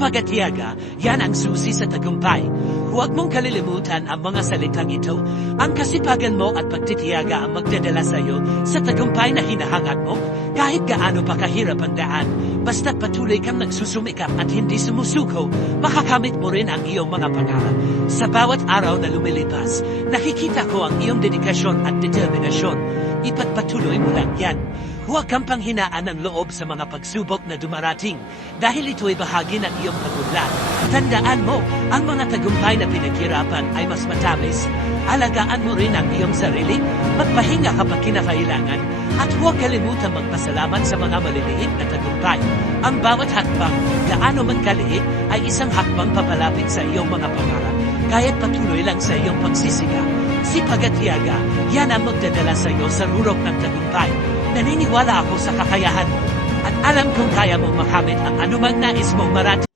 Pagatiyaga, yan ang susi sa tagumpay. Huwag mong kalilimutan ang mga salitang ito. Ang kasipagan mo at pagtitiyaga ang magdadala sa iyo sa tagumpay na hinahangad mo. Kahit gaano pa kahirap ang daan, basta't patuloy kang nagsusumikap at hindi sumusuko, makakamit mo rin ang iyong mga pangarap. Sa bawat araw na lumilipas, nakikita ko ang iyong dedikasyon at determinasyon. Ipagpatuloy mo lang yan. Huwag kang panghinaan ng loob sa mga pagsubok na dumarating dahil ito'y bahagi ng iyong pag-unlad. Tandaan mo, ang mga tagumpay na pinaghirapan ay mas matamis. Alagaan mo rin ang iyong sarili, magpahinga kapag kinakailangan, at huwag kalimutan magpasalamat sa mga maliliit na tagumpay. Ang bawat hakbang, gaano man kaliit, ay isang hakbang papalapit sa iyong mga pangarap. Kaya't patuloy lang sa iyong pagsisiga. Sipag at tiyaga, yan ang magdadala sa iyo sa rurok ng tagumpay. Naniniwala ako sa kakayahan mo, at alam kong kaya mong makamit ang anumang nais mong marating.